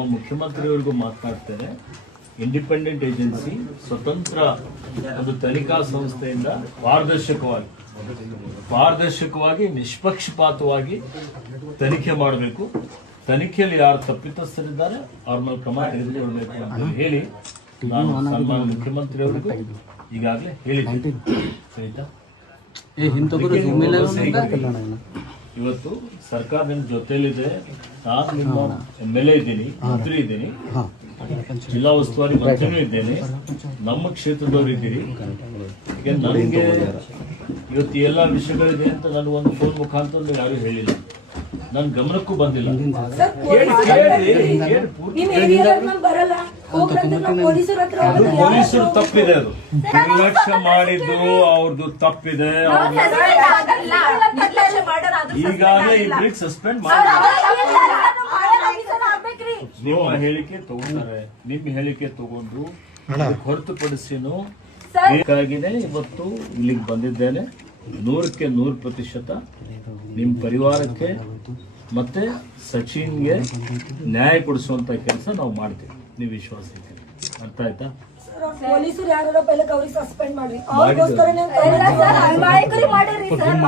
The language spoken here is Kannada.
ನಮ್ಮ ಮುಖ್ಯಮಂತ್ರಿಯವರಿಗೂ ಮಾತನಾಡ್ತೇನೆ ಇಂಡಿಪೆಂಡೆಂಟ್ ಏಜೆನ್ಸಿ ಸ್ವತಂತ್ರ ಒಂದು ತನಿಖಾ ಸಂಸ್ಥೆಯಿಂದ ಪಾರದರ್ಶಕವಾಗಿ ಪಾರದರ್ಶಕವಾಗಿ ನಿಷ್ಪಕ್ಷಪಾತವಾಗಿ ತನಿಖೆ ಮಾಡಬೇಕು ತನಿಖೆಯಲ್ಲಿ ಯಾರು ತಪ್ಪಿತಸ್ಥರಿದ್ದಾರೆ ಅವ್ರ ಮೇಲೆ ಕ್ರಮ ತೆಗೆದುಕೊಳ್ಬೇಕು ಅಂತ ಹೇಳಿ ನಾನು ಸನ್ಮಾನ ಮುಖ್ಯಮಂತ್ರಿಯವರಿಗೂ ಈಗಾಗಲೇ ಹೇಳಿದ್ದೀನಿ ಸರಿತಾ ಇವತ್ತು ಸರ್ಕಾರ ನಿಮ್ ಜೊತೆಯಲ್ಲಿದೆ ನಾನು ನಿಮ್ಮ ಎಮ್ ಎಲ್ ಎ ಇದ್ದೀನಿ ಮಂತ್ರಿ ಇದ್ದೀನಿ ಜಿಲ್ಲಾ ಉಸ್ತುವಾರಿ ಮಂತ್ರಿನೂ ಇದ್ದೇನೆ ನಮ್ಮ ಕ್ಷೇತ್ರದವರು ಇದ್ದೀರಿ ನನಗೆ ಇವತ್ತು ಎಲ್ಲ ವಿಷಯಗಳಿದೆ ಅಂತ ನಾನು ಒಂದು ಫೋನ್ ಮುಖಾಂತರ ಯಾರು ಹೇಳಿಲ್ಲ ನನ್ ಗಮನಕ್ಕೂ ಬಂದಿಲ್ಲ ಪೊಲೀಸರು ತಪ್ಪಿದೆ ಅದು ನಿರ್ಲಕ್ಷ್ಯ ಮಾಡಿದ್ದು ಅವ್ರದ್ದು ತಪ್ಪಿದೆ ಈಗಾಗಲೇ ಇಬ್ಬರಿಗೆ ಸಸ್ಪೆಂಡ್ ನಿಮ್ಮ ಹೇಳಿಕೆ ತಗೊಂಡ್ರೆ ನಿಮ್ಮ ಹೇಳಿಕೆ ತಗೊಂಡು ಹೊರತುಪಡಿಸಿನೂ ಬೇಕಾಗಿನೇ ಇವತ್ತು ಇಲ್ಲಿಗೆ ಬಂದಿದ್ದೇನೆ ನೂರಕ್ಕೆ ನೂರು ಪ್ರತಿಶತ ನಿಮ್ಮ ಪರಿವಾರಕ್ಕೆ ಮತ್ತೆ ಸಚಿನ್ಗೆ ನ್ಯಾಯ ಕೊಡಿಸುವಂತ ಕೆಲಸ ನಾವು ಮಾಡ್ತೀವಿ ನೀವು ವಿಶ್ವಾಸ ಇದ್ದೀರಿ ಅರ್ಥ ಆಯ್ತಾ ಪೊಲೀಸರು ಯಾರು ಸಸ್ಪೆಂಡ್ ಮಾಡ್ರಿ